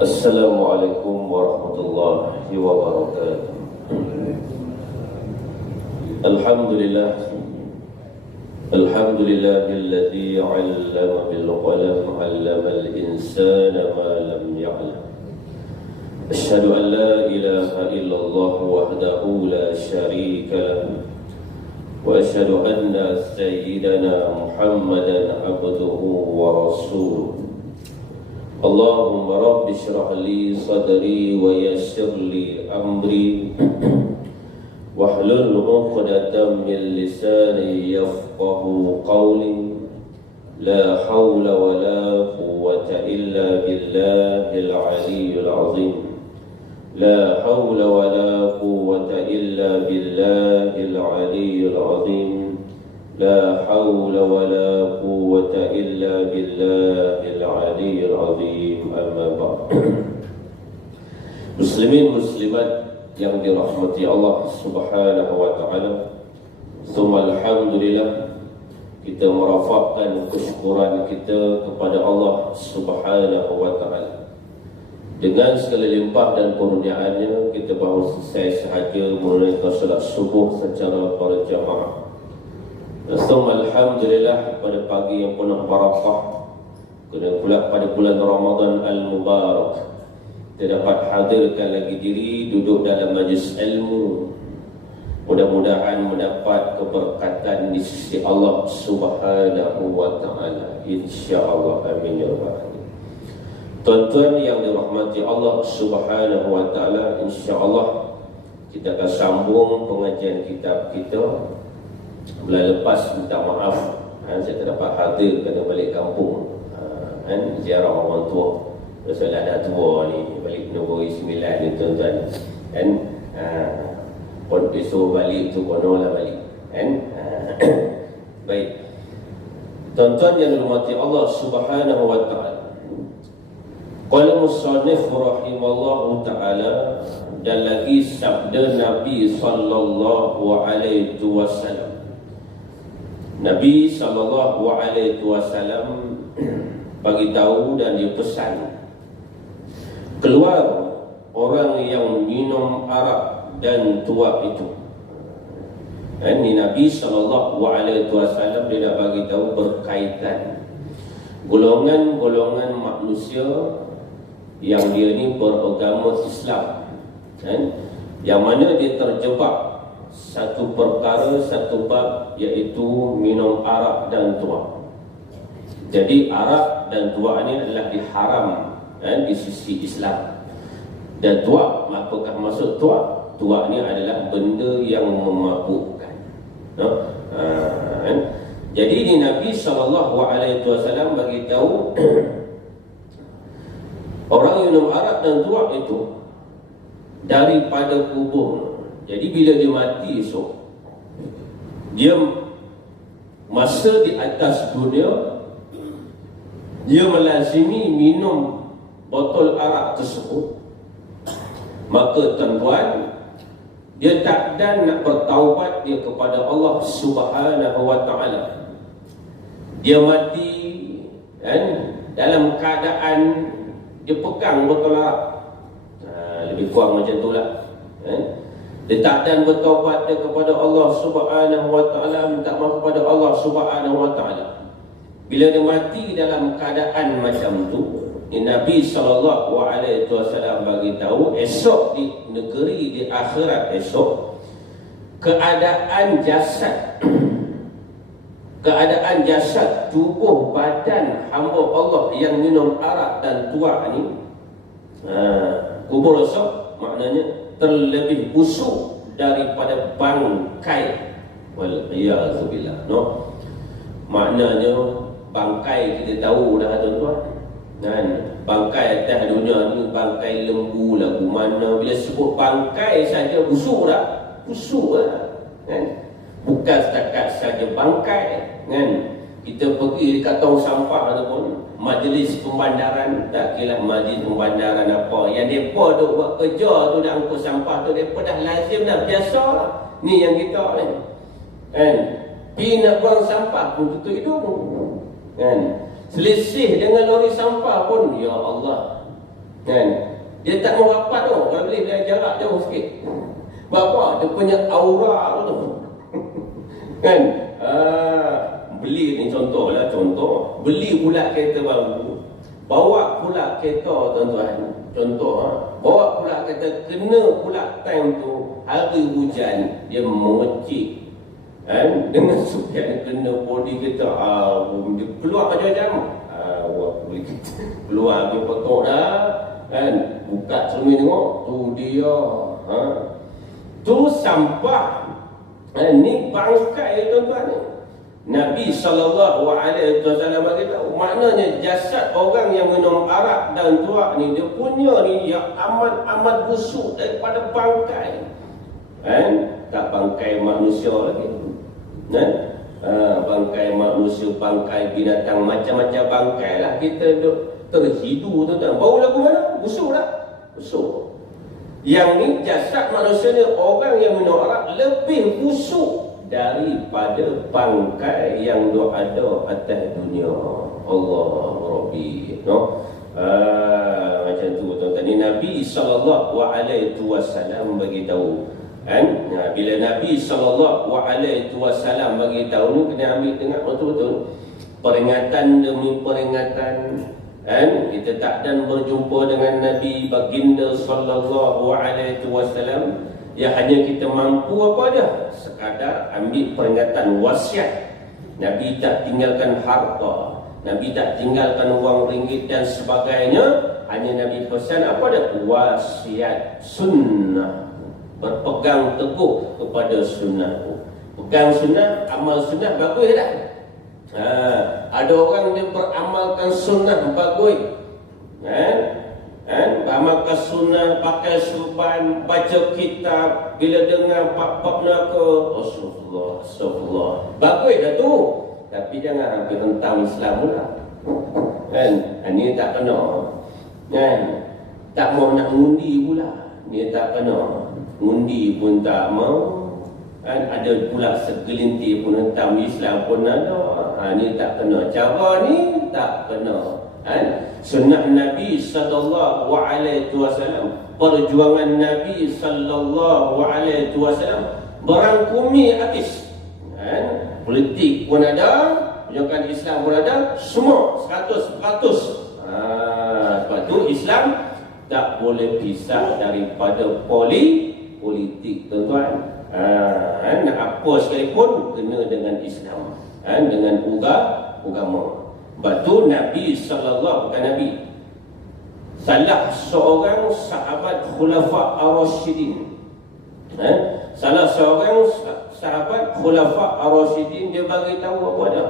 Assalamualaikum warahmatullahi wabarakatuh. Alhamdulillah. Alhamdulillahilladzi 'allama bil qalam 'allamal insana ma lam ya'lam. Asyhadu an la ilaha illallah wahdahu la syarika lahu wa asyhadu anna sayyidana Muhammadan 'abduhu wa rasuluh. Allahumma rabbi shrah li sadri wa yassir li amri wahlul 'uqdatam min lisani yafqahu qawli. La hawla wa la quwwata illa billahil 'aliyyil 'azim. La hawla wa la quwwata illa billahil 'aliyyil 'azim. La hawla wa la quwwata illa billahil 'aliyyil 'azim. Amma ba'd. Muslimin muslimat yang dirahmati Allah Subhanahu wa taala. Summa alhamdulillah, kita merafaqkan kesyukuran kita kepada Allah Subhanahu wa taala. Dengan segala limpah dan kurniaannya, kita baru selesai sahaja menunaikan salat subuh secara berjamaah. Summa alhamdulillah, pada pagi yang penuh barakah, kena pula pada bulan Ramadan al-Mubarak, kita dapat hadirkan lagi diri duduk dalam majlis ilmu. Mudah-mudahan mendapat keberkatan di sisi Allah Subhanahu wa taala, insya-Allah. Amin ya rabbal alamin. Tuan-tuan yang dirahmati Allah Subhanahu wa taala, insya-Allah kita akan sambung pengajian kitab kita. Bulan lepas minta maaf, saya tak dapat hadir kerana balik kampung, ziarah orang tua. Rasulullah dah tua ni, balik Negeri Sembilan ni tuan-tuan, pun besok balik tu kono lah balik, Baik, tuan-tuan yang dirahmati Allah Subhanahu wa taala, qala musannif rahimallahu taala, dan lagi sabda Nabi sallallahu alaihi wasallam. Nabi sallallahu alaihi wasallam bagi tahu dan dia pesan, keluar orang yang minum arak dan tuak itu. Ini Nabi sallallahu alaihi wasallam dia nak bagi tahu berkaitan golongan-golongan manusia yang dia ni beragama Islam, yang mana dia terjebak satu perkara, satu bab, iaitu minum arak dan tuak. Jadi arak dan tuak ini adalah diharam di sisi Islam. Dan tuak, apakah maksud tuak? Tuak ini adalah benda yang memabukkan. Jadi ini Nabi SAW bagi tahu orang yang minum arak dan tuak itu daripada kubur. Jadi bila dia mati esok, dia masa di atas dunia, dia melazimi minum botol arak tersebut, maka tuan-tuan, dia takdan nak bertaubat dia kepada Allah Subhanahu wa taala. Dia mati dalam keadaan dia pegang botol arak, lebih kurang macam itulah. Dia takdan bertaubat dia kepada Allah Subhanahu wa taala, minta maaf kepada Allah Subhanahu wa taala. Bila dia mati dalam keadaan macam tu, Nabi sallallahu alaihi wasallam bagi tahu, esok di negeri di akhirat esok, keadaan jasad tubuh badan hamba Allah yang minum arak dan tuak ni, kubur esok maknanya terlebih busuk daripada bangkai. Wal-iyazubillah. Maknanya bangkai kita tahu dah tuan-tuan, bangkai atas dunia ni bangkai lembu lagu mana, bila sebut bangkai saja busuk dah. Busuk lah, bukan setakat saja bangkai, Kita pergi dekat tong sampah ataupun majlis pembandaran, tak kira majlis pembandaran apa, yang mereka duk buat kerja tu dah angkut sampah tu, mereka dah lazim dah, biasa lah. Ni yang kita ni pergi nak buang sampah pun tutup hidung, selisih dengan lori sampah pun, ya Allah, Kan? Dia tak mau rapat tu, kalau boleh dia jarak jauh sikit. Bapa dia punya aura tu. Kan? Beli ni contoh. Beli pula kereta baru, bawa pula kereta tuan-tuan. Bawa pula kereta, kena pula time tu hari hujan, dia mengecik. Kan? Dengan sukan kena body kita, dia keluar macam-macam. Keluar dia potong dah. Kan? Buka cermin tengok, tu dia. Tu sampah. Ni bangkai tuan-tuan ni. Nabi SAW beritahu, maknanya jasad orang yang minum arak dan tuak ni, dia punya ni yang amat busuk daripada bangkai. Kan? Tak bangkai manusia lagi. Kan? Bangkai manusia, bangkai binatang, macam-macam bangkai lah kita duk terhidu tuan-tuan. Bau lagu mana? Busuk tak? Busuk. Yang ni jasad manusia ni, orang yang minum arak lebih busuk daripada bangkai yang ada atas dunia. Allah Rabbi, no? Macam tu tuan-tuan. Ni Nabi SAW beritahu. Kan? Bila Nabi SAW beritahu ni, kena ambil dengar betul-betul. Peringatan demi peringatan. Kan? Kita tak dan berjumpa dengan Nabi baginda sallallahu alaihi wasallam, ya hanya kita mampu apa dia? Sekadar ambil peringatan wasiat. Nabi tak tinggalkan harta, Nabi tak tinggalkan wang ringgit dan sebagainya. Hanya Nabi pesan apa dia? Wasiat sunnah. Berpegang teguh kepada sunnah. Pegang sunnah, amal sunnah, bagus tak? Ada orang dia beramalkan sunnah bagus. Beramalkan sunnah, pakai serban, baca kitab, bila dengar bab-bab neraka, astagfirullah. Bagus dah tu. Tapi jangan hampir hentam Islam pula. Kan? Ni tak kena. Kan? Tak mau nak undi pula. Ni tak kena. Undi pun tak mau. Kan? Ada pula segelintir pun hentam Islam pun ada. Ni tak kena. Cara ni tak kena. Sunnah Nabi sallallahu alaihi wasallam, perjuangan Nabi sallallahu alaihi wasallam berangkumi habis. Politik pun ada, perjuangan Islam pun ada, semua 100%. Sebab tu Islam tak boleh pisah daripada politik tuan-tuan. Apa sekalipun kena dengan Islam, dengan agama. Sebab tu Nabi sallallahu, bukan Nabi, salah seorang sahabat Khulafa Ar-Rasyidin, salah seorang sahabat Khulafa Ar-Rasyidin, dia bagi tahu apa dia.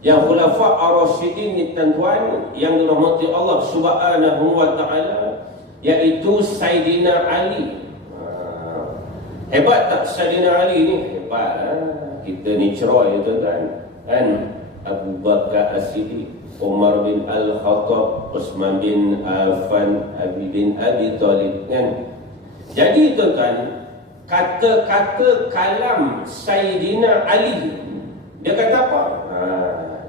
Yang Khulafa Ar-Rasyidin ni tuan-tuan, yang dirahmati Allah Subhanahu wa taala, iaitu Saidina Ali. Hebat tak Saidina Ali ni? Hebat. Kita ni cerai tuan-tuan. Abu Bakar As-Siddiq, Umar bin Al-Khattab, Utsman bin Affan, Ali bin Abi Thalib. Kan? Jadi tuan-tuan, kata-kata kalam Saidina Ali, dia kata apa?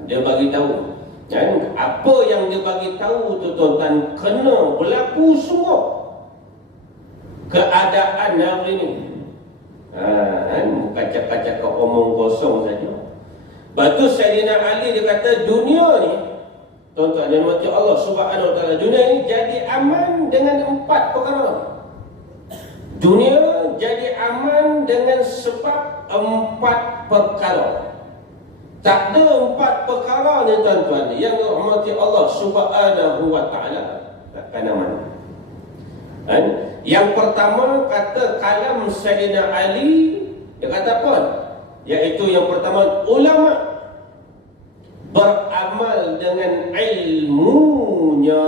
Dia bagi tahu. Kan? Apa yang dia bagi tahu tu tuan-tuan, kena berlaku semua keadaan hari ini. Bukan cakap-cakap omong kosong saja. Batu Sayyidina Ali dia kata, dunia ni tuan-tuan dan puan Allah Subhanahu wa taala, dunia ni jadi aman dengan 4 perkara. Dunia jadi aman dengan sebab 4 perkara. Tak ada 4 perkara ni tuan-tuan yang dirahmati Allah Subhanahu wa taala takkan aman. Yang pertama, kata kalam Sayyidina Ali, dia kata apa? Iaitu yang pertama, ulama beramal dengan ilmunya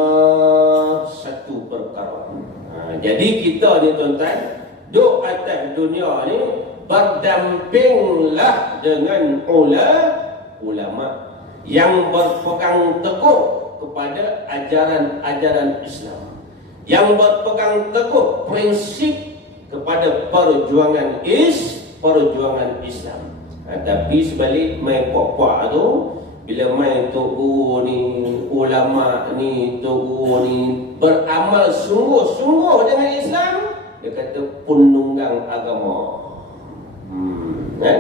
satu perkara. Jadi kita ni tuan-tuan, duk atas dunia ni, berdampinglah dengan ulama yang berpegang teguh kepada ajaran-ajaran Islam, yang berpegang teguh prinsip kepada perjuangan Islam. Tapi sebalik mai puak-puak tu, Bila main tokoh ni, ulama ni, tokoh ni beramal sungguh-sungguh dengan Islam, dia kata penunggang agama. Kan?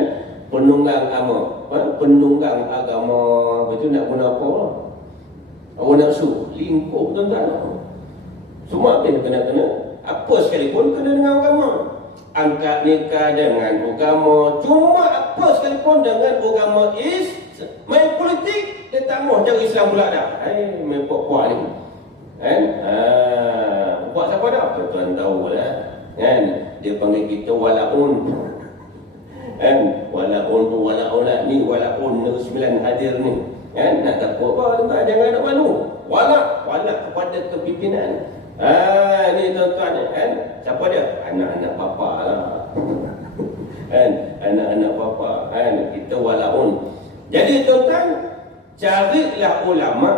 Penunggang agama. Penunggang agama. Betul nak guna apa? Awak nafsu, lingkup tuan-tuan. Semua apa kena-kena. Apa sekalipun kena dengan agama. Angkat nikah dengan agama. Cuma apa sekalipun dengan agama main politik, dia tak mahu cari Islam pula dah. Main puak-puak ni. Kan? Puak siapa dah? Tuan-tuan tahu lah. Kan? Dia panggil kita walaun. Kan? Walaun lah. Ni walaun negeri Sembilan hadir ni. Kan? Nak takut apa? Tuan-tuan jangan nak malu. Walak kepada kepimpinan. Ni tuan-tuan kan? Siapa dia? Anak-anak bapa lah. Kan? Anak-anak bapa. Kan? Kita walaun. Jadi tuan-tuan, carilah ulama,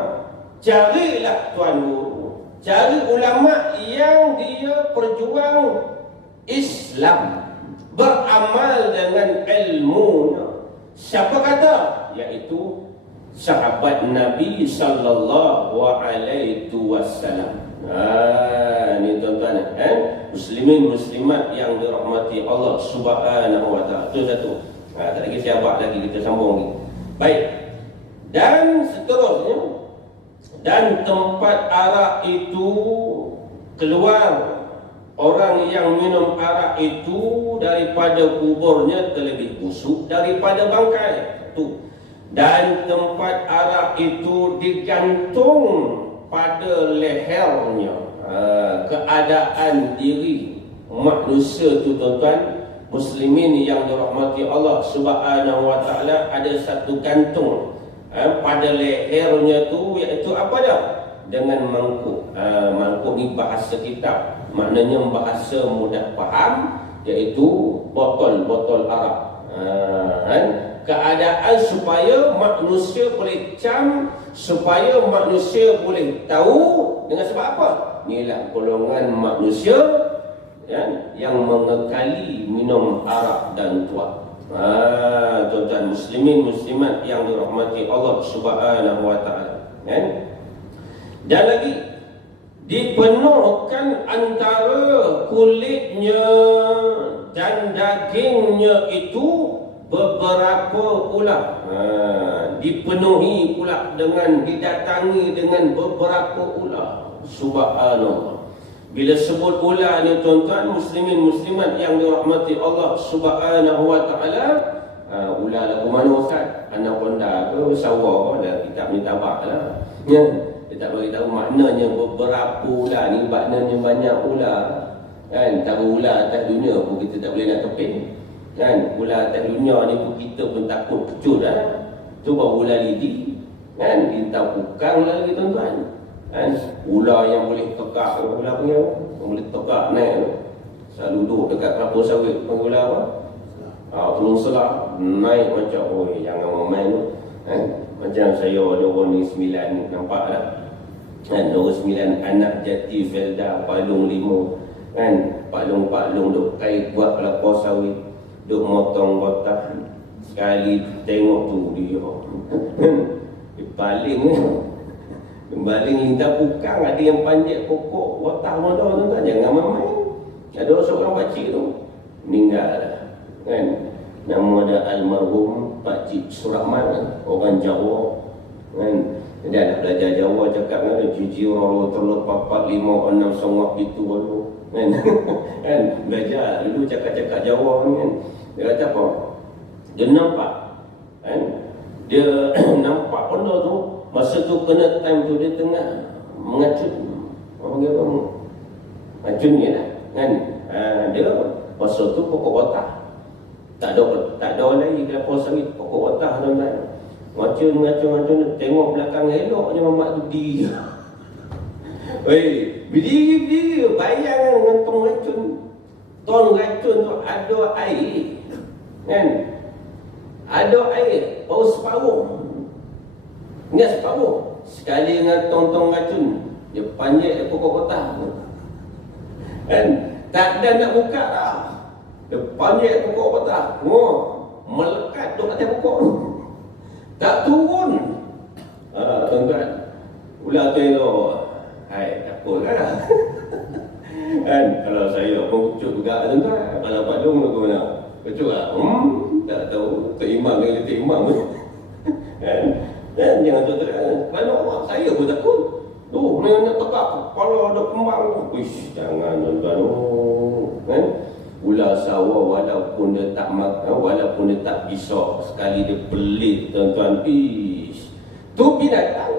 carilah tuan guru, cari ulama yang dia perjuang Islam, beramal dengan ilmunya. Siapa kata? Iaitu sahabat Nabi sallallahu alaihi wasallam. Ni tuan-tuan muslimin muslimat yang dirahmati Allah Subhanahu wa taala. Itu satu. Tak lagi siapa lagi, kita sambung ni. Baik. Dan seterusnya, dan tempat arak itu keluar orang yang minum arak itu daripada kuburnya terlebih busuk daripada bangkai. Itu. Dan tempat arak itu digantung pada lehernya. Keadaan diri manusia itu tuan-tuan muslimin yang dirahmati Allah Subhanahu wa taala, ada satu gantung pada lehernya tu, iaitu apa dah? Dengan mangkuk. Mangkuk ni bahasa kitab, maknanya bahasa mudah faham, iaitu botol arak. Keadaan supaya manusia boleh supaya manusia boleh tahu dengan sebab apa? Inilah golongan manusia yang mengekali minum arak dan tuak. Tuan-tuan muslimin muslimat yang dirahmati Allah Subhanahu wa taala. Dan lagi dipenuhkan antara kulitnya dan dagingnya itu beberapa ular. Dipenuhi pula dengan, didatangi dengan beberapa ular. Subhanallah. Bila sebut ular ni tuan-tuan muslimin muslimat yang dirahmati Allah Subhanahu wa taala, ular lagu mana ustaz? Anaconda ke sawa ke? Ada kitab ni tabak lah. Dia tak bagi tahu maknanya beberapa ular ni, maknanya banyak ular. Kan? Tak ular atas dunia pun kita tak boleh nak keping. Kan? Ular atas dunia ni pun kita pun takut kecut lah. Cuba ular lidi. Kan? Bintang pukang lah lagi tuan-tuan. Kan? Ular yang boleh tekak, ular punya yang boleh tekak naik, selalu duduk dekat kelapa sawit, panggil ular apa? Tulung selah, naik macam, jangan main tu. Macam saya ada orang ni 9, nampak lah. Kan? 9 anak jati Felda, Palung 5. Kan? Palung duk kait buat kelapa sawit, duk motong kotak. Sekali tengok tu dia. Baling lintah pukang, ada yang panjat pokok watah motor tuan-tuan, jangan main. Ada seorang pakcik tu meninggal kan, nama dia almarhum Pakcik Surahman, orang Jawa kan. Dia dah belajar Jawa, cakap kan dia cuci rolo telur papat 5 6 songok itu baru kan. Kan belajar dulu cakap-cakap Jawa ni kan. Dia kata apa? Dia nampak kan, dia nampak benda tu. Masa tu kena time tu dia tengah mengacut. Apa panggil apa? Ngacun ni lah kan. Dia masa tu pokok watah. Tak ada lagi kelapa sawit, pokok watah tuan-tuan. Ngacun, tengok belakang elok je mamak tu berdiri. Berdiri, bayang dengan tong racun. Tong racun tu ada air kan. Ada air, bau separuh. Ingat separuh. Sekali dengan tong-tong racun, dia panjat dia pokok watah kan. Tak ada nak buka dah, dia panjat pokok watah. Melekat duduk atas pokok, tak turun. tuan-tuan. Ular tu elok. Hai, takut lah. Kan, kalau saya pun kecut juga tuan-tuan. Kalau Pak Long ke mana? Kecut lah. Tak tahu. Tok Imam dengan Tok Imam. Kan? Dan jangan tuan-tuan. Mana awak? Saya pun takut. Memang nak tegak. Kalau ada kembang. Wish, jangan tuan-tuan. Kan? Ular sawah walaupun dia tak makan, walaupun dia tak bisa, sekali dia pelit tuan-tuan. Tu binatang.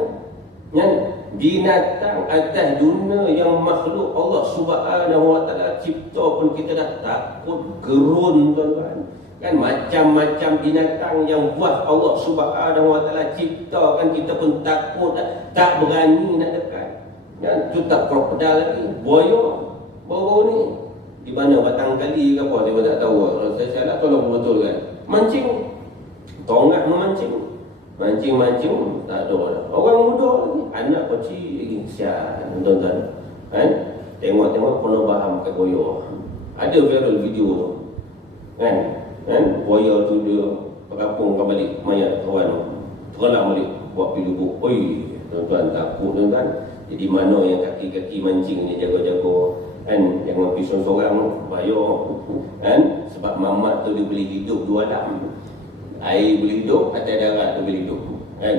Binatang atas dunia yang makhluk Allah Subhanahu Wa Taala cipta pun kita dah takut gerun tuan-tuan. Kan macam-macam binatang yang buat Allah Subhanahu Wa Taala ciptakan kita pun takut, tak berani nak dekat. Kan tu tak krokodil lagi, buaya baru ni. Di mana batang kali ke apa, saya tak tahu. Kalau saya salah tolong betul kan. Mancing, tongak memancing. Mancing-mancing, tak ada dah. Orang muda lagi, anak kecil lagi, sian, tuan-tuan. Kan? Tengok-tengok penuh baham kat buaya. Ada viral video tu. Kan? Buaya tu dia perapungkan balik mayat kawan tu. Terlak balik, buat pilubuk. Oi, tuan-tuan, takut tuan-tuan. Jadi mana yang kaki-kaki mancing ni jaga-jaga. Kan, jangan pergi seorang-seorang, bahaya. Kan? Sebab mamat tu dia boleh hidup dua alam. Air boleh hidup, atas darat tu boleh hidup. Kan?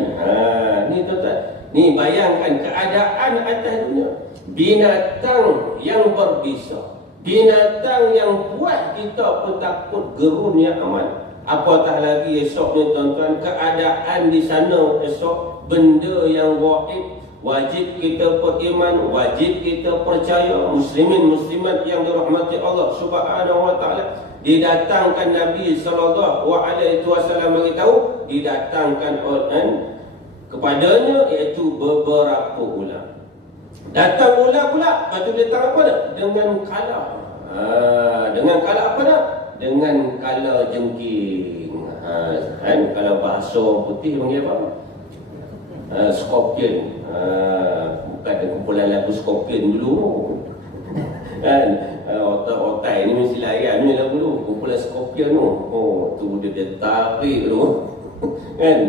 Ni tuan-tuan, ni bayangkan keadaan atas dunia. Binatang yang berbisa, binatang yang buat kita pun takut gerun yang amat. Apatah lagi esok ni tuan-tuan, keadaan di sana esok, benda yang gaib. Wajib kita beriman, wajib kita percaya. Muslimin muslimat yang dirahmati Allah Subhanahu Wa Taala, didatangkan Nabi sallallahu alaihi wasallam beritahu, didatangkan kepadanya iaitu beberapa ular. Datang ular pula, lepas tu datang apa dah? Dengan kala. Dengan kala apa dah? Dengan kala jengking. Kalau bahasa orang putih panggil apa? Scorpion. Bukan kumpulan lagu Scorpion dulu. Kan? Otak-otak ni mesti layan ni lagu tu. Kumpulan Scorpion tu. Tu dia tarik tu. Kan?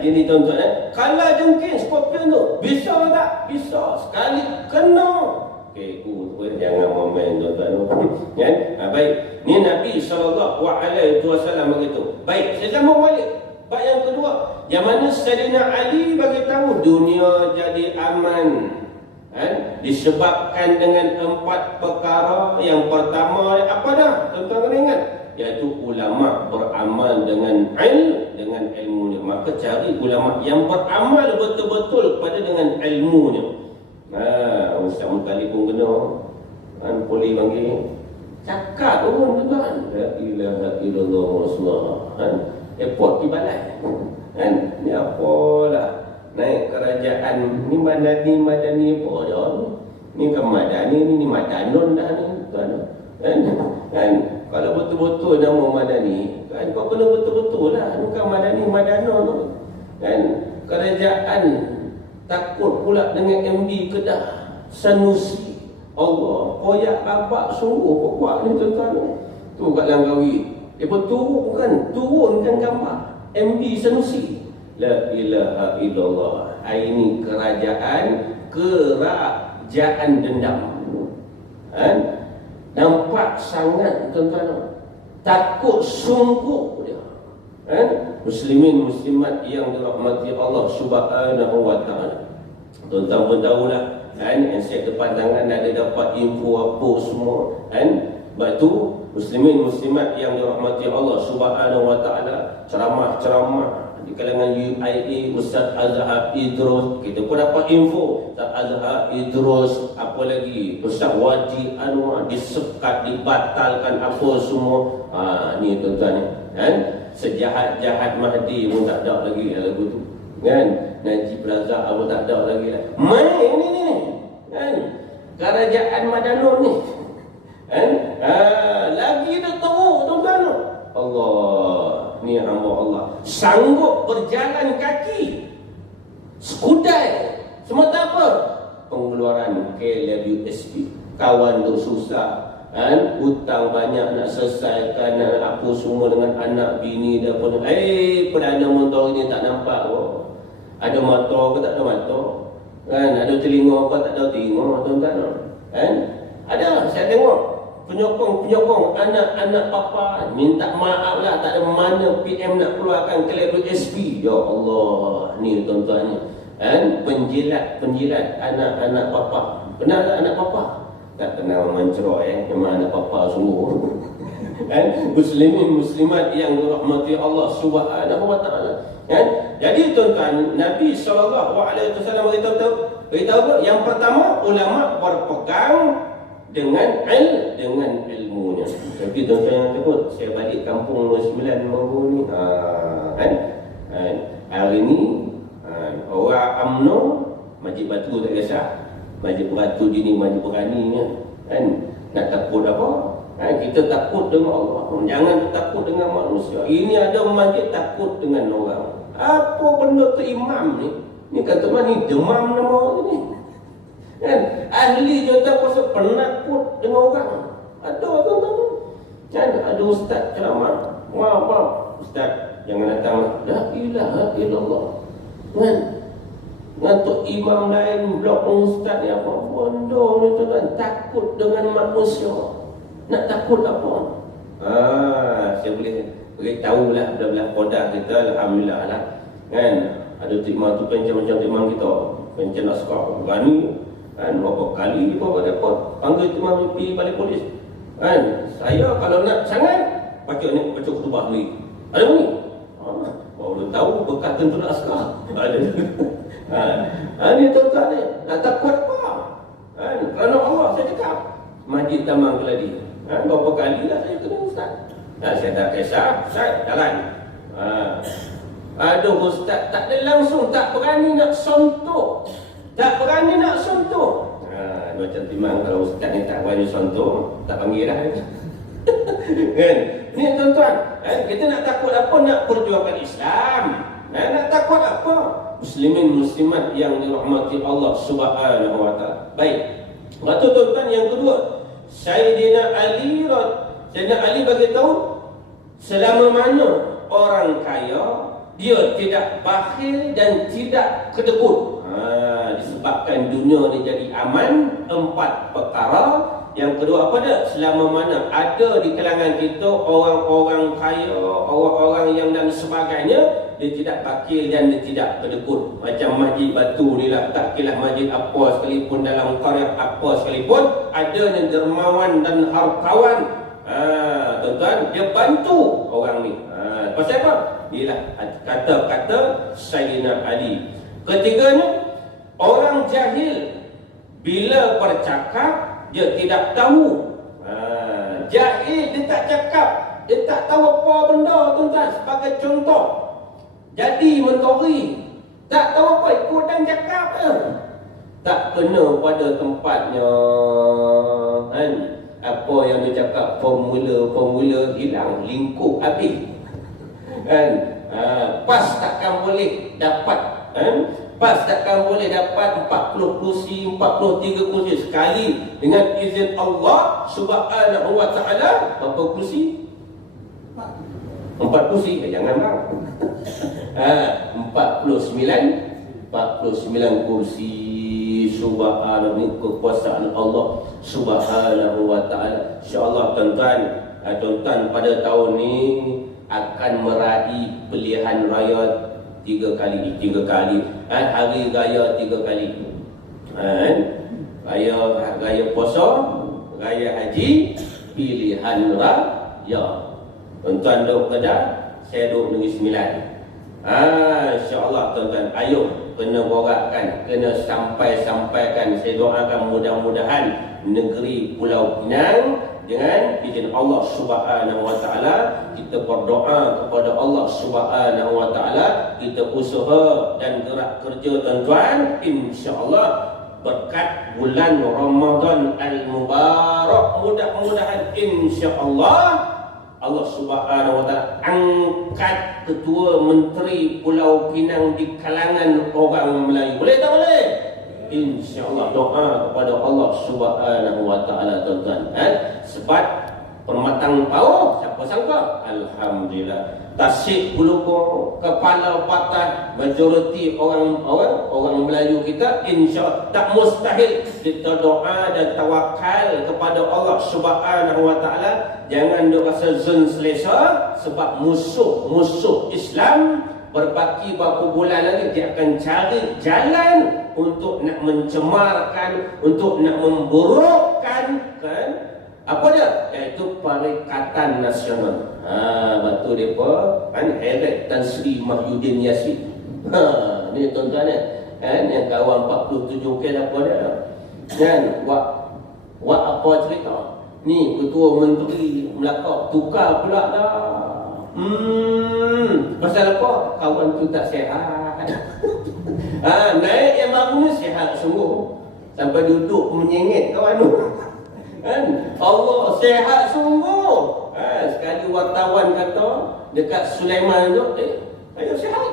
Jadi tuan-tuan, kalau jengking Scorpion tu, bisa tak? Bisa. Sekali kena. Tu jangan momen tuan-tuan. Kan? Baik. Ni Nabi SAW begitu. Baik, saya sambung balik. Bab yang kedua, yang mana Sayyidina Ali bagi tahu dunia jadi aman. Disebabkan dengan 4 perkara. Yang pertama apa dah? Tuan-tuan kena ingat, iaitu ulama beramal dengan ilmunya. Maka cari ulama yang beramal betul-betul kepada dengan ilmunya. Ustaz Muttalib pun kena. Boleh panggil cakap pun tuan-tuan. La ilaha illallah Rasulullah. Airport pergi balai. Kan? Ni apalah. Naik kerajaan. Ni Madani apa dah ni? Ni kan Madani, ni Madanon dah ni. Kan? Kalau betul-betul nama Madani, kan kau kena betul-betul lah. Ni kan Madani, Madanon tu. Kan? Kerajaan takut pula dengan MB Kedah. Sanusi. Allah. Koyak babak sungguh pokok ni tuan-tuan. Tu kat Langkawi. Dia pun turunkan gambar MB Sanusi. La ilaha illallah. Ini kerajaan dendam. Nampak sangat tuan-tuan. Takut sungguh dia. Muslimin muslimat yang dirahmati Allah Subhanahu Wa Taala. Tuan-tuan pun tahulah. Yang saya depan tangan ada dapat info apa semua. Sebab tu muslimin muslimat yang dirahmati Allah Subhanahu Wa Taala, ceramah-ceramah di kalangan UIA, Ustaz Azhar Idrus, kita pun dapat info Ustaz Azhar Idrus, apa lagi Ustaz Wadi Anwar disekat, dibatalkan apa semua. Ni tuan-tuan kan, sejahat-jahat Mahdi pun tak ada lagi lagu tu kan. Najib Razak pun tak ada lagi lah. Main ni kan, kerajaan Madanon ni lagi dia teruk tuan-tuan. Allah, ni hamba Allah sanggup berjalan kaki sekudai semata apa? Pengeluaran KLUSP. Kawan tu susah, hutang banyak nak selesaikan, apa semua dengan anak bini dia pun. Perdana Menteri ni tak nampak. Ada mata ke tak ada mata? Kan? Ada telinga ke tak ada telinga, tuan-tuan? Kan? Ada, saya tengok penyokong anak-anak papa minta maaf lah, tak ada mana PM nak keluarkan kelebu SP. Ya Allah, ni tuan-tuan ni. Kan? Penjilat anak-anak papa. Benar tak anak papa? Tak kenal menceroy, memang anak papa sungguh. Kan? Muslimin muslimat yang dirahmati Allah Subhanahu wa taala. Kan? Jadi tuan-tuan, Nabi SAW beritahu yang pertama, ulama berpegang dengan ilmunya. Tapi tuan-tuan yang takut, saya balik kampung nombor 9 baru ni. Kan? Hari ni orang UMNO Masjid Batu tak kisah. Masjid Batu ni Masjid beraninya. Kan? Nak takut apa? Kita takut dengan Allah. Jangan takut dengan manusia. Ini ada masjid takut dengan orang. Apa benda tu imam ni? Ni kata mana ni demam nama ni. Kan? Ahli juga pasal penakut dengan orang. Ada tuan-tuan. Kan? Ada ustaz ceramah. Wah, ustaz jangan datang. La ilaha illallah. Kan? Ngantuk imam lain blok ustaz ni apa? Bodoh ni tuan-tuan. Takut dengan manusia. Nak takut apa? Saya boleh beritahu lah belah-belah podah kita, alhamdulillah lah. Kan? Ada timah tu pencen macam timah kita. Pencen askar. Berani. Kan? Berapa kali berapa dapat panggil timah pergi balik polis. Kan? Saya kalau nak sangat baca khutbah ni. Ada ni? Baru tahu bekas tentera askar. Ada. Ni tuan-tuan ni. Nak takut apa? Kan? Kerana Allah saya cakap. Masjid Taman Keladi. Berapa kali lah saya kena ustaz. Saya tak kisah, saya jalan. Aduh ustaz, tak ada langsung, tak berani nak sentuh. Tak berani nak sentuh. Macam timang kalau ustaz ni tak berani sentuh, tak panggil lah. Kan? Ni tuan-tuan, kita nak takut apa? Nak perjuangkan Islam. Nak takut apa? Muslimin muslimat yang dirahmati Allah Subhanahu wa taala. Baik. Lepas tu tuan-tuan yang kedua, Sayyidina Ali bagi tahu selama mana orang kaya dia tidak bakhil dan tidak kedekut. Disebabkan dunia ni jadi aman, 4 perkara. Yang kedua apa dia? Selama mana ada di kalangan kita orang-orang kaya, orang-orang yang dan sebagainya, dia tidak bakil dan dia tidak kedekut. Macam Masjid Batu ni lah, tak kira masjid apa sekalipun, dalam qarya apa sekalipun, ada yang dermawan dan hartawan. Tuan-tuan, dia bantu orang ni. Pasal apa? Inilah kata-kata Sayyidina Ali. Ketiganya, orang jahil bila bercakap dia tidak tahu. Jahil dia tak cakap, dia tak tahu apa benda tuan-tuan. Sebagai contoh, jadi mentori, tak tahu apa, ikut dan cakap tak kena pada tempatnya. Kan? Apa yang dia cakap, formula hilang, lingkup habis. Kan? Pas takkan boleh dapat. Pas takkan boleh dapat 40 kursi, 43 kursi sekali. Dengan izin Allah Subhanahu wa ta'ala. Berapa kursi? 4 kursi. Jangan bang. 49 kursi. Subhanallah, kekuasaan Allah Subhanahu wa ta'ala. InsyaAllah tuan-tuan pada tahun ni akan meraih pilihan raya 3 kali. Hari raya 3 kali. Raya puasa, raya haji, pilihan raya. Tuan-tuan duduk Kedah, saya duduk Negeri Sembilan. InsyaAllah tuan-tuan, ayo kena borakkan, kena sampaikan. Saya doakan mudah-mudahan negeri Pulau Pinang dengan izin Allah Subhanahu wa ta'ala, kita berdoa kepada Allah Subhanahu wa ta'ala, kita usaha dan gerak kerja tuan-tuan, insya-Allah berkat bulan Ramadan al-Mubarak, mudah-mudahan insya-Allah Allah Subhanahu wa ta'ala angkat ketua menteri Pulau Pinang di kalangan orang Melayu. Boleh tak boleh? InsyaAllah doa kepada Allah Subhanahu wa ta'ala tuan-tuan. Sebab permatang tahu, siapa sangka? Alhamdulillah. tasik buluku, kepala patah, majoriti orang Melayu kita, insya tak mustahil kita doa dan tawakal kepada Allah Subhanahu wa taala. Jangan duk rasa zon selesa, sebab musuh Islam berbaki berapa bulan lagi dia akan cari jalan untuk nak mencemarkan, untuk nak memburukkan kan apa dia, iaitu Perikatan Nasional. Batu depa kan Heret Tan Sri Mahyudin Yassin. Ni tuan-tuan kan yang kawan 47 kes apa dia kan buat apa cerita ni, ketua menteri Melaka tukar pula dah. Pasal apa? Kawan tu tak sihat. Naik yang baru ni sihat sungguh, sampai duduk menyengit kawan tu kan. Allah sihat sungguh. Sekali wartawan kata dekat Sulaiman tu, ayo sihat.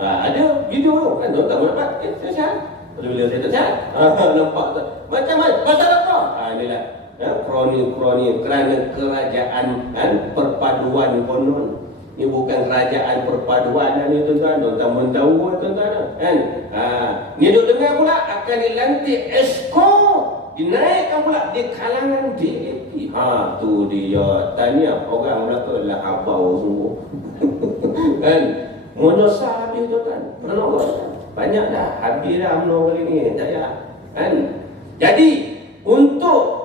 Ada video tu kan, tak boleh dapat. Saya sihat. Bila saya tak sihat. Nampak tak? Macam mana? Pasal apa? Inilah kroni kerana kerajaan perpaduan konon. Ini bukan kerajaan perpaduan ni tuan-tuan. Tuan-tuan tahu tuan-tuan kan. Ni duk dengar pula akan dilantik esko, dinaikkan pula di kalangan DAP. Tu dia tanya orang Melaka lah abau sungguh. Kan? Monosa habis tuan-tuan. Menolak kan? Banyak dah. Habis dah UMNO kali ni. Tak ya. Kan? Jadi untuk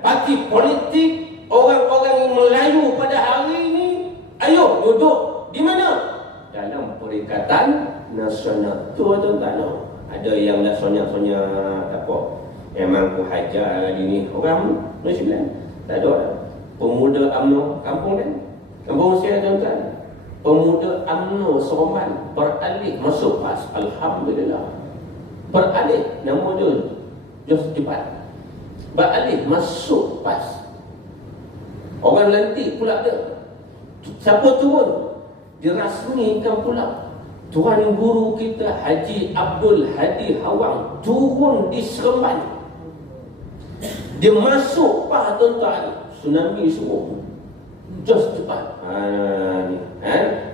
parti politik orang-orang Melayu pada hari ini, ayo duduk di mana? Dalam Perikatan Nasional. Tu tuan-tuan. Ada yang dah sonyak-sonyak apa? Memang aku hajar lagi ni orang Malaysia Islam. Tak ada pemuda UMNO kampung kan? Kampung saya tuan-tuan. Pemuda UMNO Seroman beralih masuk PAS. Alhamdulillah. Beralih, nama dia Jos Cepat. Beralih masuk PAS. Orang lantik pula dia. Siapa turun? Dirasmikan pula Tuan Guru kita Haji Abdul Hadi Hawang turun di Seremban. Dia masuk PAS tuan-tuan. Tsunami semua. Jos Cepat.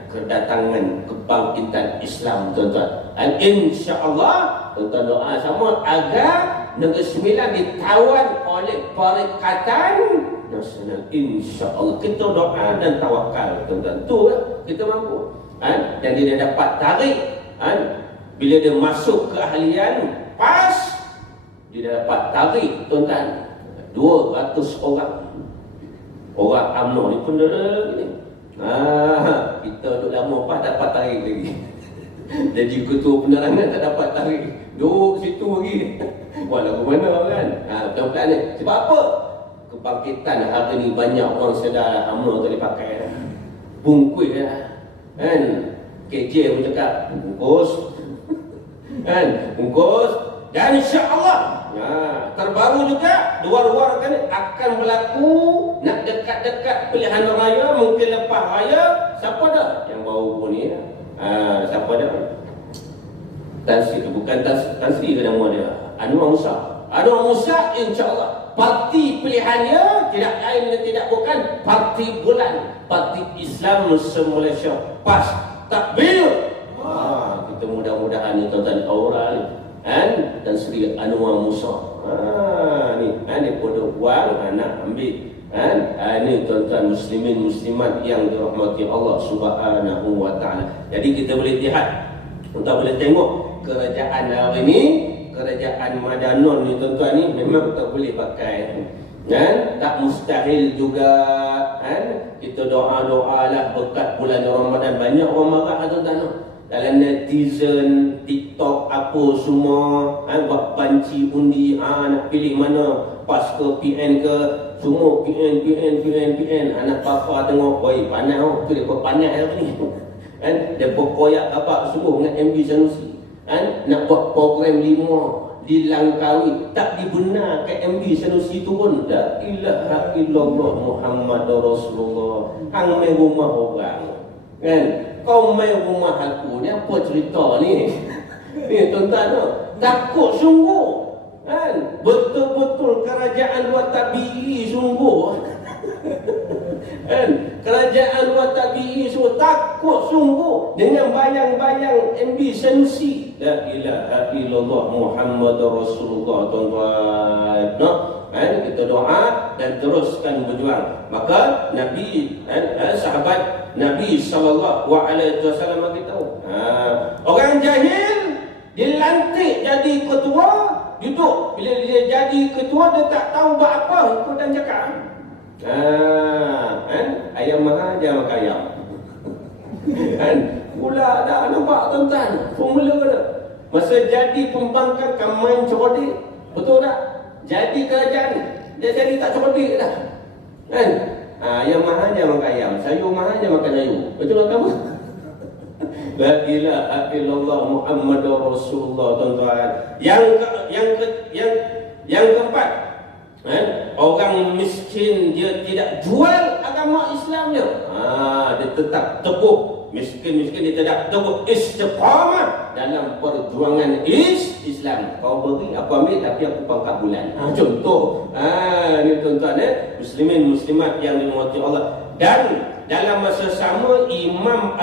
Kedatangan kebangkitan Islam tuan-tuan. InsyaAllah tuan-tuan doa sama agar Negeri Sembilan ditawan oleh Perikatan Nasional. InsyaAllah kita doa dan tawakal tuan-tuan. Tu kita mampu. Dan dia dapat tarik. Bila dia masuk ke ahlian PAS, dia dapat tarik tuan-tuan 200 orang. Orang UMNO ni pun lagi ni. Kita duduk lama PAS tak dapat tarik lagi. Jadi ketua penerangan tak dapat tarik. Duduk situ lagi. Walau mana kan. Betul-betul ni. Sebab apa? Kebangkitan hari ni banyak orang sedar UMNO tak dipakai dah. Bungkus dah. Kan? KJ pun cakap bungkus. Kan? Bungkus. Dan insya-Allah terbaru juga luar-luar akan berlaku nak dekat-dekat pilihan raya, mungkin lepas raya. Siapa dah yang baru pun ni? Siapa dah? Tan Sri, bukan Tan Sri ke nama dia? Anwar Musa insya-Allah parti pilihannya tidak lain dan tidak bukan Parti Bulan, Parti Islam se-Malaysia PAS Takbir. Kita mudah-mudahan ni tuan-tuan orang ni Tan Sri Anwar Musa. Ni pada buang nak ambil. Ini tuan-tuan muslimin muslimat yang dirahmati Allah Subhanahu wa taala. Jadi kita boleh lihat, kita boleh tengok kerajaan hari ini, kerajaan Madanon ni tuan-tuan ni memang tak boleh pakai. Tak mustahil juga kita doa-doalah berkat bulan Ramadan. Banyak orang marah tuan-tuan. Dalam netizen, TikTok apa semua buat banci undi, nak pilih mana PAS ke PN ke, semua PN. Anak papa tengok, oi panas tu dia panas apa ni. Dia koyak apa semua dengan MB Sanusi. Nak buat program 5 di Langkawi, tak dibenarkan MB Sanusi turun. La ilaha illallah Muhammadur Rasulullah. Hang main rumah orang. Kau main rumah aku ni, apa cerita ni? Ni tuan-tuan tu takut sungguh. Betul-betul kerajaan luar tabiri sungguh. Kan? Kerajaan luar tabi'i semua takut sungguh dengan bayang-bayang MB Sanusi. La ilaha illallah Muhammadur Rasulullah, tuan-tuan. No? Kan? Kita doa dan teruskan berjuang. Maka Nabi, sahabat Nabi SAW bagi tahu. Orang jahil dilantik jadi ketua, duduk. Bila dia jadi ketua, dia tak tahu buat apa, ikut dan cakap. Kan? Ayam marah jangan makan ayam. Kan? Pula dah nampak tuan-tuan formula dia. Masa jadi pembangkang kan main cerdik, betul tak? Jadi kerajaan dia jadi tak cerdik dah. Kan? Ayam marah jangan makan ayam, sayur marah jangan makan sayur. Betul tak kamu? La ilaha illallah Muhammadur Rasulullah, tuan-tuan. Yang keempat, orang miskin dia tidak jual agama Islamnya. Dia tetap teguh. Miskin dia tidak teguh istiqamah dalam perjuangan Islam. Kau beri aku ambil, tapi aku pangkat bulan. Contoh. Ni tuan-tuan, muslimin muslimat yang dirahmati Allah. Dan dalam masa sama Imam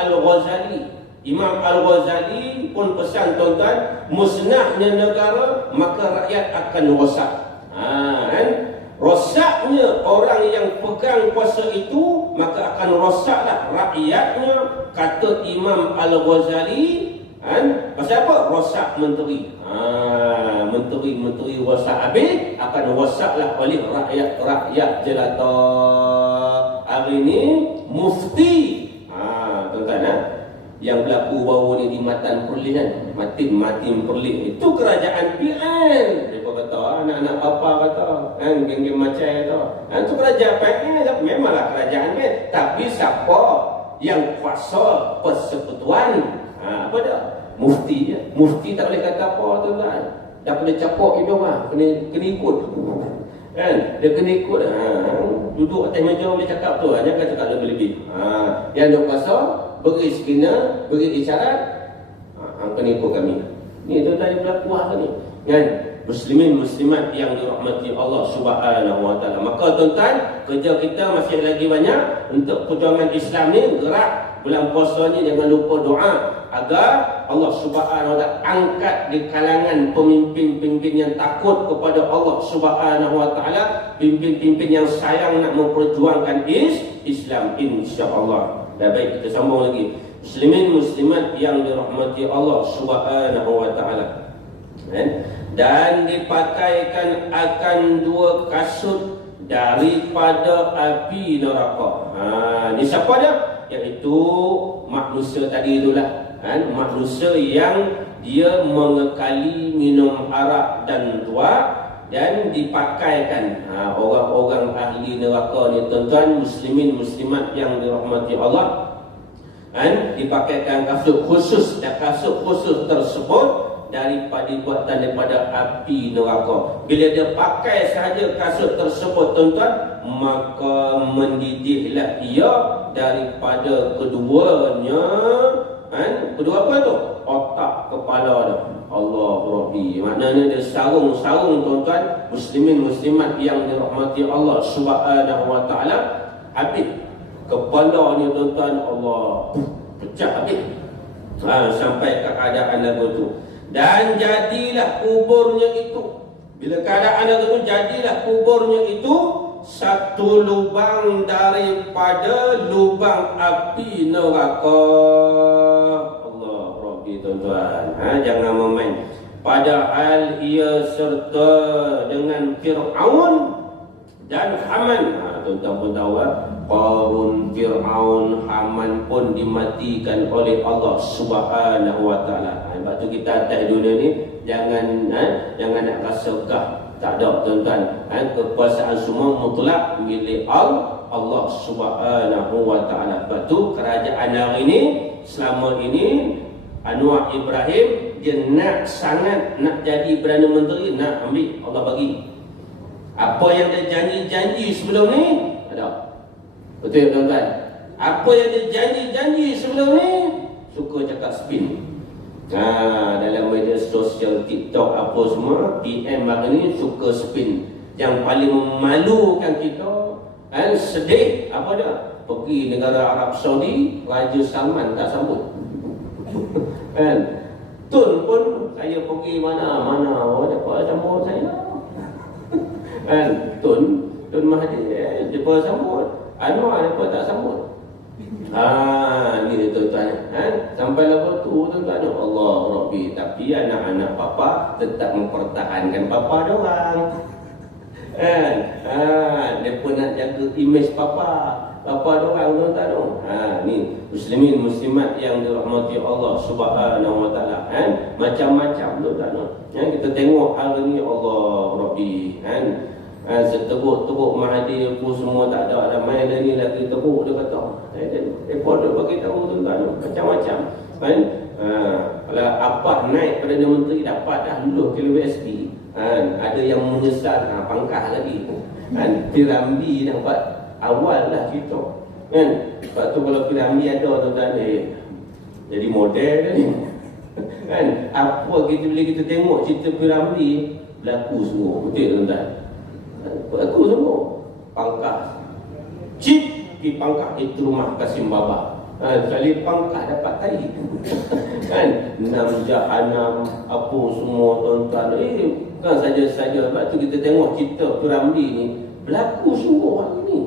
Al-Ghazali pun pesan, tuan-tuan, musnahnya negara maka rakyat akan rosak. Rosaknya orang yang pegang kuasa itu, maka akan rosaklah rakyatnya, kata Imam Al-Ghazali. Pasal apa? Rosak menteri. Menteri rosak habis, akan rosaklah oleh rakyat jelata. Hari ini mufti, tuan-tuan, yang berlaku baru ni di Matan Perlis kan, Matin Perlis itu kerajaan PN. Mereka kata, anak-anak apa kata, geng-geng macam kata, itu kerajaan PN. Memanglah kerajaan PN, tapi siapa yang kuasa persekutuan? Apa dah? Mufti je. Mufti tak boleh kata apa, tuan-tuan. Dah kena capok hidung kena ikut. Kan? Dia kena ikut. Duduk atas meja boleh cakap tu, jangan cakap lebih-lebih. Yang dia kuasa, beri signal, beri isyarat, kena ikut kami. Ni tuan-tuan yang berlaku hari ni. Kan? Muslimin muslimat yang dirahmati Allah Subhanahu wa taala. Maka tuan-tuan, kerja kita masih lagi banyak untuk perjuangan Islam ni. Gerak bulan puasa ni, jangan lupa doa agar Allah Subhanahu wa taala angkat di kalangan pemimpin-pemimpin yang takut kepada Allah Subhanahu wa taala, pimpin-pimpin yang sayang nak memperjuangkan Islam, insya-Allah. Dah baik, kita sambung lagi. Muslimin muslimat yang dirahmati Allah Subhanahu wa taala. Dan dipakaikan akan 2 kasut daripada api neraka. Ni siapa dia? Iaitu manusia tadi itulah. Manusia yang dia mengekali minum arak dan tuak, dan dipakaikan orang-orang ahli neraka ni, tuan-tuan, muslimin muslimat yang dirahmati Allah, dipakaikan kasut khusus, dan kasut khusus tersebut dibuat daripada api neraka. Bila dia pakai sahaja kasut tersebut, tuan-tuan, maka mendidihlah ia daripada keduanya. Kedua apa tu? Otak kepala dia. Allah Rabbi. Maknanya dia sarung-sarung, tuan-tuan, muslimin muslimat yang dirahmati Allah Subhanahu wa taala. Habis kepalanya, tuan-tuan, Allah pecah habis. Sampai keadaan lagu tu. Dan jadilah kuburnya itu. Bila keadaan lagu tu, jadilah kuburnya itu satu lubang daripada lubang api neraka. Allah Rabbi, tuan-tuan. Jangan memain. Padahal ia serta dengan Fir'aun dan Haman. Tuan-tuan pun tahu, Qarun, Fir'aun, Haman pun dimatikan oleh Allah Subhanahu wa taala. Sebab tu kita atas dunia ni jangan nak rasa gah. Tak ada, tuan-tuan. Kekuasaan semua mutlak milik Allah Subhanahu wa taala. Sebab tu kerajaan hari ini, selama ini, Anwar Ibrahim dia sangat nak jadi Perdana Menteri, nak ambil, Allah bagi. Apa yang dia janji-janji sebelum ni, ada. Betul, tuan-tuan? Apa yang dia janji-janji sebelum ni, suka cakap spin. Dalam media sosial, TikTok, apa semua, PM hari ni suka spin. Yang paling memalukan kita, sedih, apa dia? pergi negara Arab Saudi, Raja Salman tak sambut. Kan? Tun pun saya pergi mana-mana, dapat sambut saya. Kan? Tun Mahathir dia sambut. Anwar dia tak sambut. Ni tuan-tuan. Sampai lepas tu tuan-tuan, Allah Rabbi, tapi anak-anak papa tetap mempertahankan papa diorang. Dia pun nak jaga imej papa diorang tuan-tuan. Ni muslimin muslimat yang dirahmati Allah Subhanahu wa taala. Macam-macam tuan-tuan. Kita tengok hari ni Allah Rabbi. Seteruk-teruk Mahathir pun semua tak ada main dah ni lagi teruk, dia kata. Dia bagi tahu tuan-tuan macam-macam. Kalau apa naik Perdana Menteri dapat dah lulus ke universiti, ada yang menyesal pangkah lagi. Piramli dapat awal lah kita. Sebab tu kalau Piramli ada tuan-tuan jadi model dah ni. Apa kita bila kita tengok cerita Piramli berlaku semua, betul tuan-tuan. Berlaku semua. Pangkah Cip di pangkah itu rumah Kasim Baba. Sekali pangkah dapat tahi. 6 jahanam apa semua tuan-tuan. Bukan saja-saja. Sebab tu kita tengok cerita Piramli ni berlaku sungguh hari ni.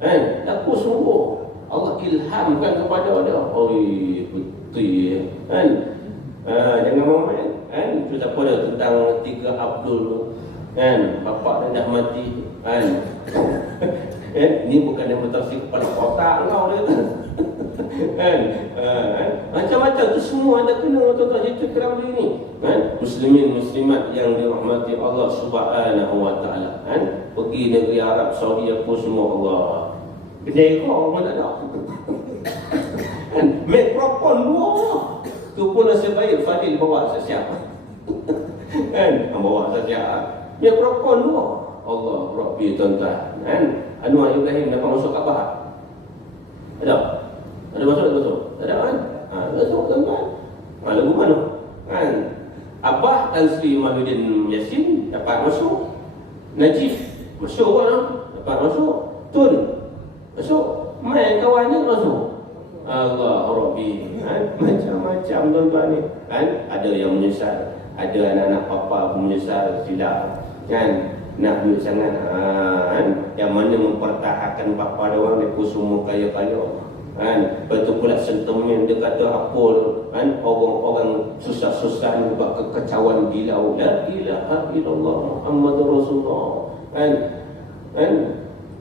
Berlaku sungguh. Allah ilhamkan kepada dia. Betul. Jangan main. Itu siapa dia tentang 3 Abdul tu. Bapak dah mati. Ni bukan demonstrasi kepala otak kau dia. Macam-macam tu semua ada kena tuan-tuan cerita Piramli ni. Muslimin muslimat yang dirahmati Allah Subhanahu wa taala. Pergi negeri Arab Saudi apa semua Allah. Bendera pun tak ada. Mikrofon dua. Tu pun nasib baik Fadil bawa sesiap. Bawa sesiap. Mikrofon dua. Allah Rabbi tuan-tuan. Anwar Ibrahim dapat masuk Kaabah. Ada? Ada masuk? Tak ada kan? Masuk tuan-tuan. Lagu mana? Abah dan Sri Mahyudin Yassin dapat masuk. Najib masuk kan? Dapat masuk. Tun masuk. Main kawannya masuk. Allah Rabbi. Macam-macam tuan-tuan ni. Ada yang menyesal. Ada anak-anak papa pun menyesal silap. Nak duit sangat. Yang mana mempertahankan bapa dia orang, dia semua kaya-kaya. Lepas tu pula sentimen dia kata apa orang-orang susah-susah ni buat kekacauan gilau. La ilaha illallah Muhammadur Rasulullah.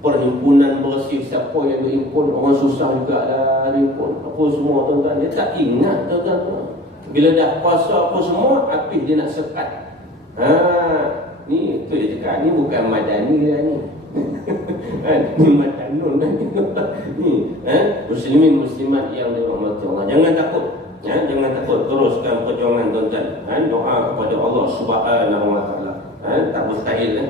Perhimpunan bersih, siapa yang berhimpun, orang susah juga lah himpun. Apa semua tuan-tuan, dia tak ingat tuan-tuan. Bila dah puasa apa semua, habis dia nak sekat. Ni tu dia cakap, ni bukan madani dah ni. Ni madanun dah ni. Muslimin muslimat yang dirahmati Allah, jangan takut. Jangan takut, teruskan perjuangan tuan-tuan. Doa kepada Allah Subhanahu wa taala. Tak mustahil.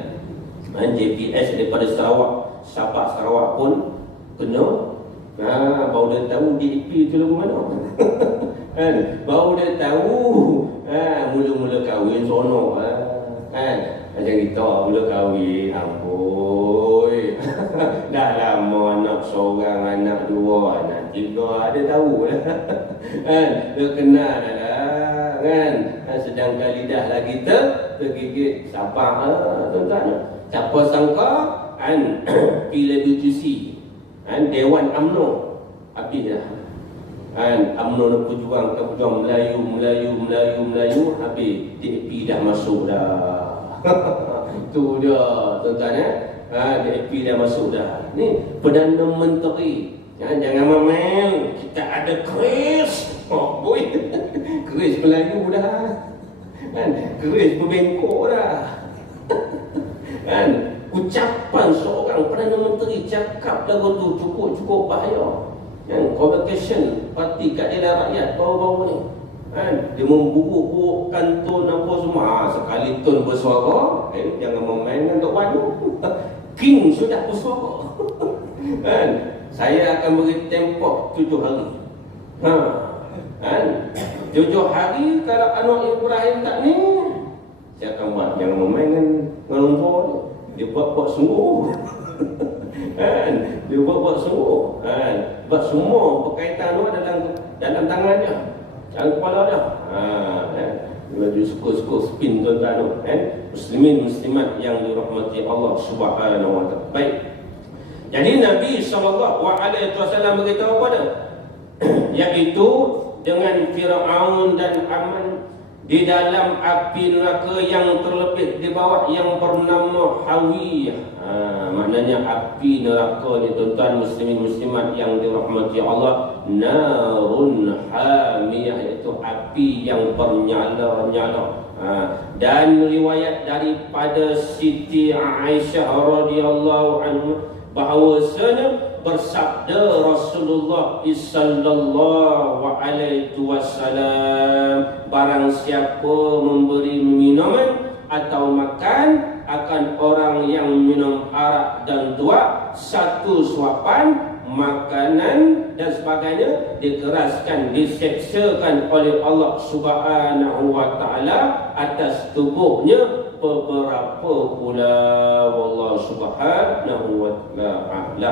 JPS daripada Sarawak, Sabah Sarawak pun kena. Baru dia tahu DAP tu lagu mana. Baru dia tahu. Mula-mula kahwin sono. Macam kita mula kahwin, ampun. Dah lama anak seorang, anak dua, anak tiga, ada tahu lah. Dia kenal lah. Sedangkan lidah lagi tergigit. Siapa tuan-tuan? Siapa sangka PWTC, Dewan UMNO habis dah. UMNO nak berjuang Melayu habis. DAP dah masuk dah. Itu dia tuan-tuan. DAP dah masuk dah. Ni Perdana Menteri. Jangan main. Kita ada keris. Keris Melayu dah. Keris berbengkok dah. Ucapan seorang Perdana Menteri cakap lagu tu cukup bahaya. Convocation Parti Keadilan Rakyat baru-baru ni. Dia memburuk-buruk kantun apa semua. Sekali tun bersuara, jangan memainkan Tok Wadu. King sudah bersuara. Saya akan beri tempoh 7 hari. 7 hari kalau Anwar Ibrahim tak ni, saya akan buat. Jangan memainkan dengan dia buat sungguh. Kan? Dia buat semua. Kan? Buat semua berkaitan dalam tangannya, dalam kepala dia. Kan? Dia suka-suka spin tuan-tuan tu. Kan? Muslimin muslimat yang dirahmati Allah Subhanahu wa taala. Baik. Jadi Nabi SAW beritahu pada iaitu dengan Firaun dan Haman di dalam api neraka yang terlebih di bawah yang bernama Hawiyah. Maknanya api neraka ni tuan-tuan muslimin muslimat yang dirahmati Allah, narun hamiyah, iaitu api yang bernyala-nyala. Dan riwayat daripada Siti Aisyah radhiyallahu anha bahawasanya bersabda Rasulullah sallallahu alaihi wasallam, barang siapa memberi minuman atau makan akan orang yang minum arak dan tuak, satu suapan makanan dan sebagainya, dikeraskan, diseksakan oleh Allah Subhanahu wa taala atas tubuhnya beberapa pula. Wallahu subhanahu wa ta'ala.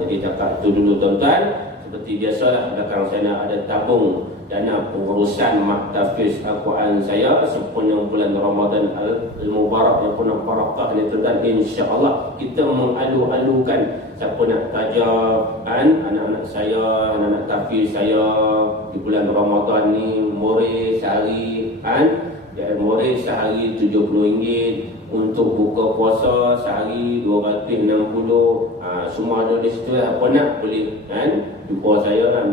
Jadi cakap itu dulu tuan-tuan. Seperti biasalah, belakang saya ada tabung dana pengurusan mahtafiz Al-Quran saya sempurna bulan Ramadan Al-Mubarak yang penuh barakah ni tuan-tuan. InsyaAllah kita mengalu-alukan siapa nak tajam anak-anak saya, anak-anak tahfiz saya di bulan Ramadan ni, murid sehari dan murid sehari RM70, untuk buka puasa sehari RM260. Semua ada di situ lah. Apa nak boleh jumpa saya lah,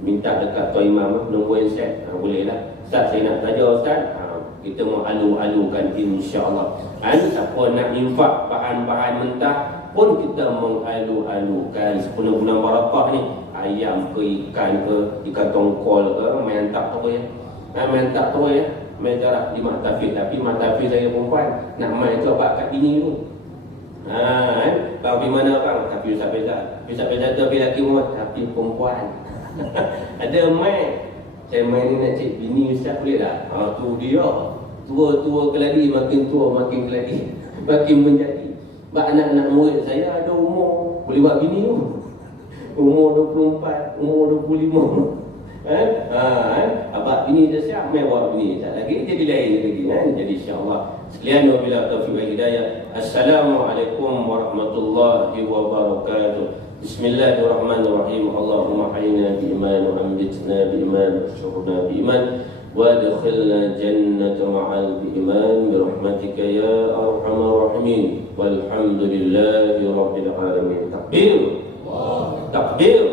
minta dekat Tuan Imam nombor set, boleh lah. Ustaz saya nak tanya Ustaz, kita mau alu-alukan insya-Allah. Siapa nak infak bahan-bahan mentah pun kita mengalu-alukan sepenuh bulan barakah ni. Ayam ke ikan ke, ikan tongkol ke, main tak tahu ya. Main tak tahu ya. Main jarak di mahtafiz, tapi mahtafiz saya perempuan nak main tu abang kat bini tu. Bang pergi mana bang? Tapi Ustaz Faizal tu pergi lelaki rumah, tapi perempuan. Ada main. Saya main ni nak cik bini Ustaz boleh tak? Tu dia. Tua-tua keladi, makin tua makin keladi, makin menjadi. Sebab anak-anak murid saya ada umur, boleh buat bini tu. Umur 24, umur 25. Abang bini dah siap, main buat bini tak lagi, jadi lain lagi Jadi insyaAllah sekalian, wabillahi taufiq wal hidayah. Assalamualaikum warahmatullahi wabarakatuh. Bismillahirrahmanirrahim. Allahumma hayyina bi'iman wa amditna bi'iman wa syuhurna bi'iman wa adkhilna jannata ma'al bi'iman birahmatika ya arhamar rahimin. Walhamdulillahi rabbil alamin. Takbir, takbir,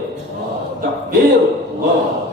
takbir, Allah